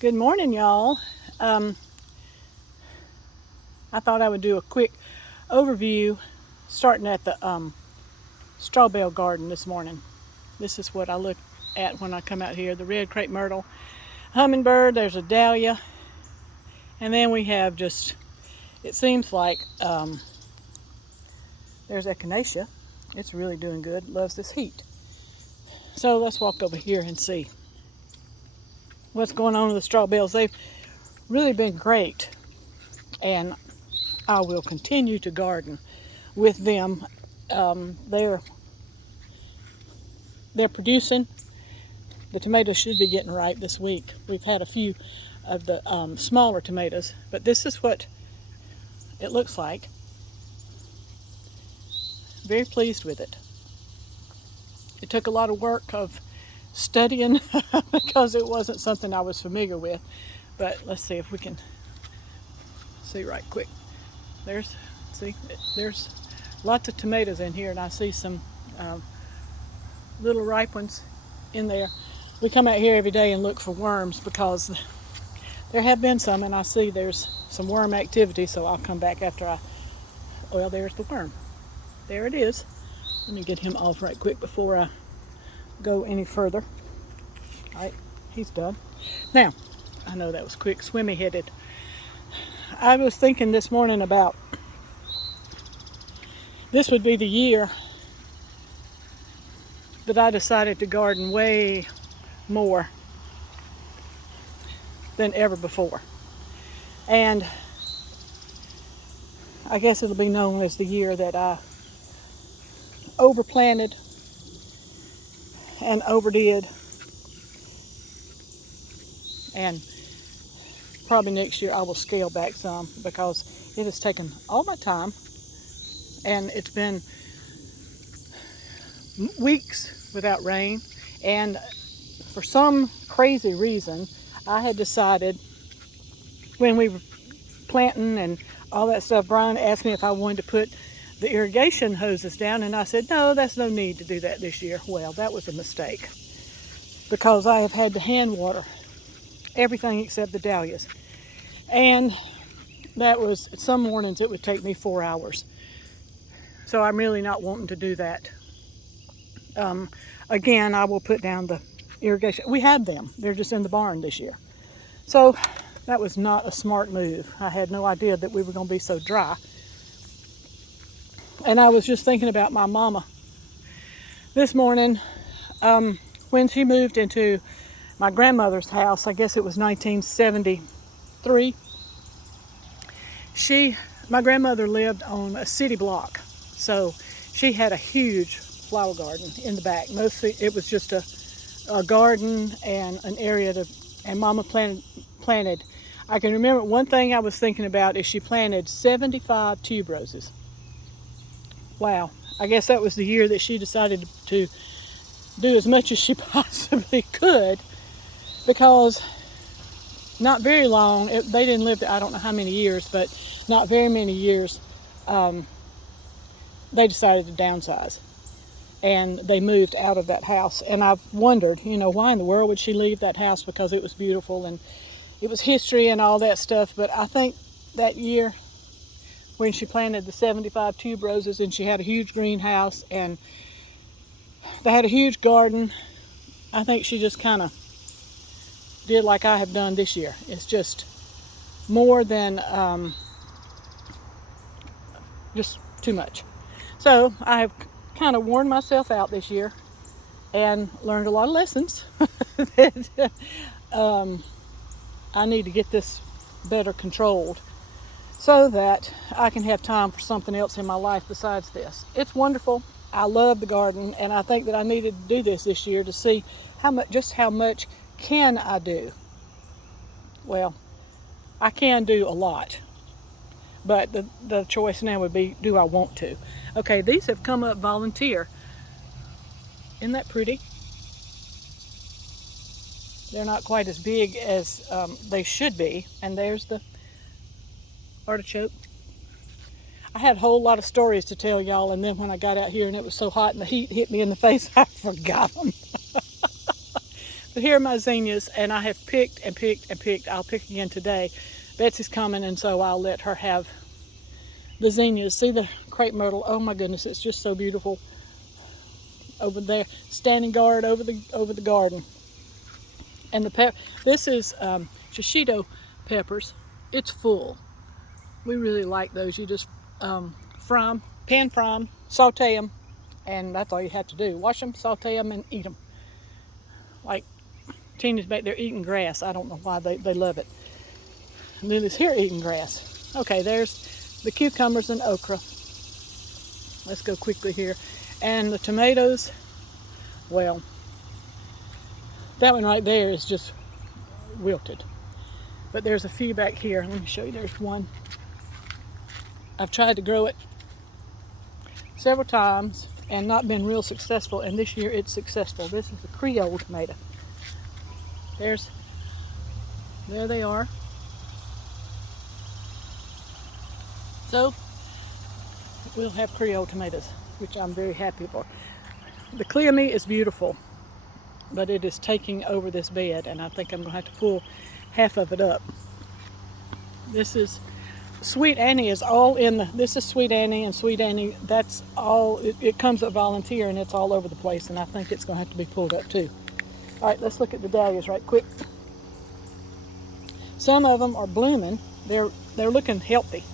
Good morning, y'all. I thought I would do a quick overview starting at the Strawbale garden this morning. This is what I look at when I come out here. The red crepe myrtle, hummingbird, there's a dahlia, and then we have just, it seems like there's echinacea. It's really doing good, loves this heat. So let's walk over here and see what's going on with the strawbales. They've really been great, and I will continue to garden with them. They're producing. The tomatoes should be getting ripe this week. We've had a few of the smaller tomatoes, but this is what it looks like. Very pleased with it. It took a lot of work of studying because it wasn't something I was familiar with, but let's see if we can see right quick. There's lots of tomatoes in here, and I see some little ripe ones in there. We come out here every day and look for worms because there have been some, and I see there's some worm activity, so I'll come back after well, there's the worm. There it is. Let me get him off right quick before I go any further. All right, he's done. Now, I know that was quick, swimmy headed. I was thinking this morning about this would be the year that I decided to garden way more than ever before. And I guess it'll be known as the year that I overplanted and overdid. And probably next year I will scale back some because it has taken all my time, and it's been weeks without rain, and for some crazy reason I had decided when we were planting and all that stuff, Brian asked me if I wanted to put the irrigation hoses down, and I said no, that's no need to do that this year. Well, that was a mistake because I have had to hand water everything except the dahlias, and that was, some mornings it would take me 4 hours. So I'm really not wanting to do that. Again, I will put down the irrigation. We have them. They're just in the barn this year. So that was not a smart move. I had no idea that we were going to be so dry. And I was just thinking about my mama this morning when she moved into my grandmother's house. I guess it was 1973. My grandmother lived on a city block, so she had a huge flower garden in the back. Mostly it was just a garden and an area and Mama planted. I can remember one thing I was thinking about is she planted 75 tuberoses. Wow, I guess that was the year that she decided to do as much as she possibly could, because not very long, they didn't live there, I don't know how many years, but not very many years, they decided to downsize. And they moved out of that house. And I've wondered, why in the world would she leave that house? Because it was beautiful and it was history and all that stuff. But I think that year when she planted the 75 tuberoses, and she had a huge greenhouse and they had a huge garden, I think she just kind of did like I have done this year. It's just more than just too much. So I have kind of worn myself out this year and learned a lot of lessons that I need to get this better controlled so that I can have time for something else in my life besides this. It's wonderful. I love the garden, and I think that I needed to do this year to see how much can I do. Well, I can do a lot, but the choice now would be, do I want to? Okay, these have come up volunteer. Isn't that pretty? They're not quite as big as they should be. And there's the artichoke. I had a whole lot of stories to tell y'all, and then when I got out here and it was so hot and the heat hit me in the face, I forgot them. But here are my zinnias, and I have picked and picked and picked. I'll pick again today. Betsy's coming, and so I'll let her have the zinnias. See the crepe myrtle? Oh my goodness, it's just so beautiful over there, standing guard over the garden. And this is shishito peppers. It's full. We really like those. You just pan fry them, saute them, and that's all you have to do. Wash them, saute them, and eat them. Like Tina's back there eating grass. I don't know why they love it. Lily's here eating grass. Okay, there's the cucumbers and okra. Let's go quickly here. And the tomatoes, well, that one right there is just wilted. But there's a few back here. Let me show you. There's one. I've tried to grow it several times and not been real successful, and this year it's successful. This is a Creole tomato. There they are. So we'll have Creole tomatoes, which I'm very happy for. The cleome is beautiful, but it is taking over this bed, and I think I'm going to have to pull half of it up. This is Sweet Annie is all in this is Sweet Annie, and Sweet Annie, that's all, it comes at volunteer, and it's all over the place, and I think it's going to have to be pulled up too. All right, let's look at the dahlias right quick. Some of them are blooming. They're looking healthy.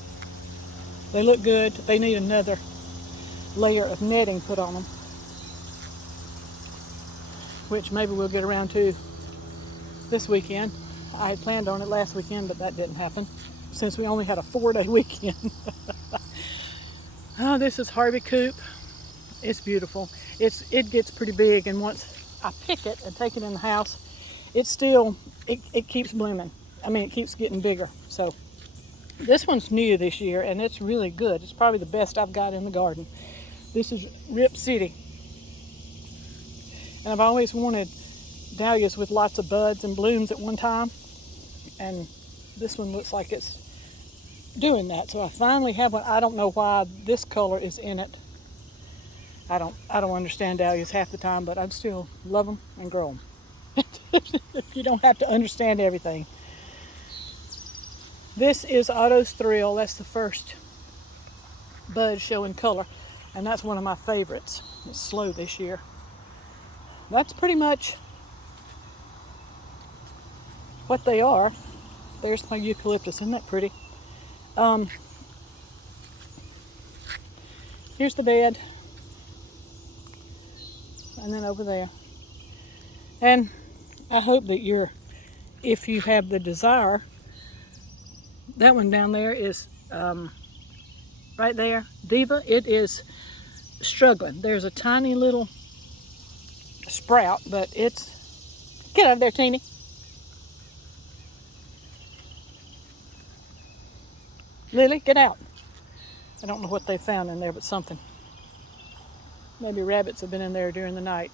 They look good. They need another layer of netting put on them, which maybe we'll get around to this weekend. I had planned on it last weekend, but that didn't happen since we only had a 4-day weekend. Oh, this is Harvey Coop. It's beautiful. It gets pretty big, and once I pick it and take it in the house, it keeps blooming. I mean, it keeps getting bigger. So this one's new this year, and it's really good. It's probably the best I've got in the garden. This is Rip City. And I've always wanted dahlias with lots of buds and blooms at one time, and this one looks like it's doing that. So I finally have one. I don't know why this color is in it. I don't understand dahlias half the time, but I still love them and grow them. You don't have to understand everything. This is Otto's Thrill. That's the first bud showing color, and that's one of my favorites. It's slow this year. That's pretty much what they are. There's my eucalyptus. Isn't that pretty? Here's the bed, and then over there. And I hope that if you have the desire, that one down there is right there, Diva. It is struggling. There's a tiny little sprout, but it's, get out of there, Teeny. Lily, get out. I don't know what they found in there, but something. Maybe rabbits have been in there during the night.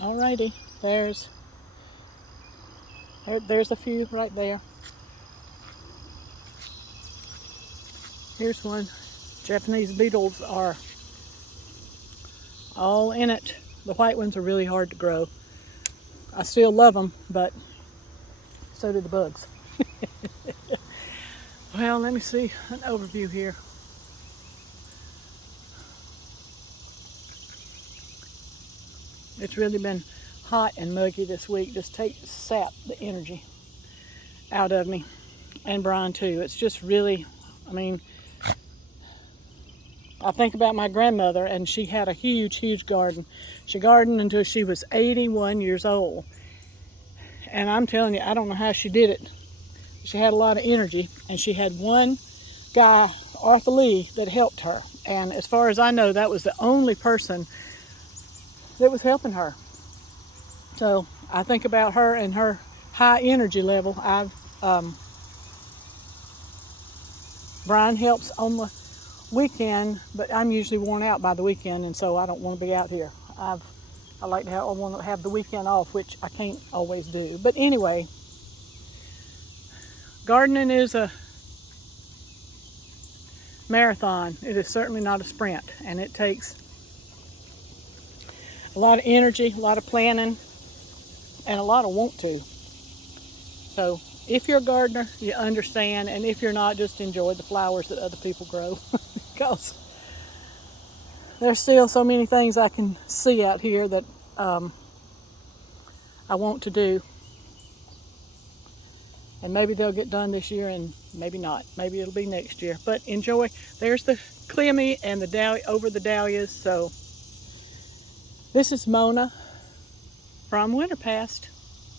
Alrighty, there's a few right there. Here's one. Japanese beetles are all in it. The white ones are really hard to grow. I still love them, but so do the bugs. Well, let me see an overview here. It's really been hot and muggy this week. Just sap the energy out of me, and Brian too. It's just really, I mean, I think about my grandmother, and she had a huge garden. She gardened until she was 81 years old. And I'm telling you, I don't know how she did it. She had a lot of energy, and she had one guy, Arthur Lee, that helped her. And as far as I know, that was the only person that was helping her. So I think about her and her high energy level. Brian helps on the weekend, but I'm usually worn out by the weekend, and so I don't want to be out here. I want to have the weekend off, which I can't always do. But anyway, gardening is a marathon. It is certainly not a sprint, and it takes a lot of energy, a lot of planning, and a lot of want to. So if you're a gardener, you understand, and if you're not, just enjoy the flowers that other people grow. Because there's still so many things I can see out here that I want to do. And maybe they'll get done this year and maybe not. Maybe it'll be next year. But enjoy. There's the cleme and the dahlia over the dahlias. So this is Mona from Winterpast.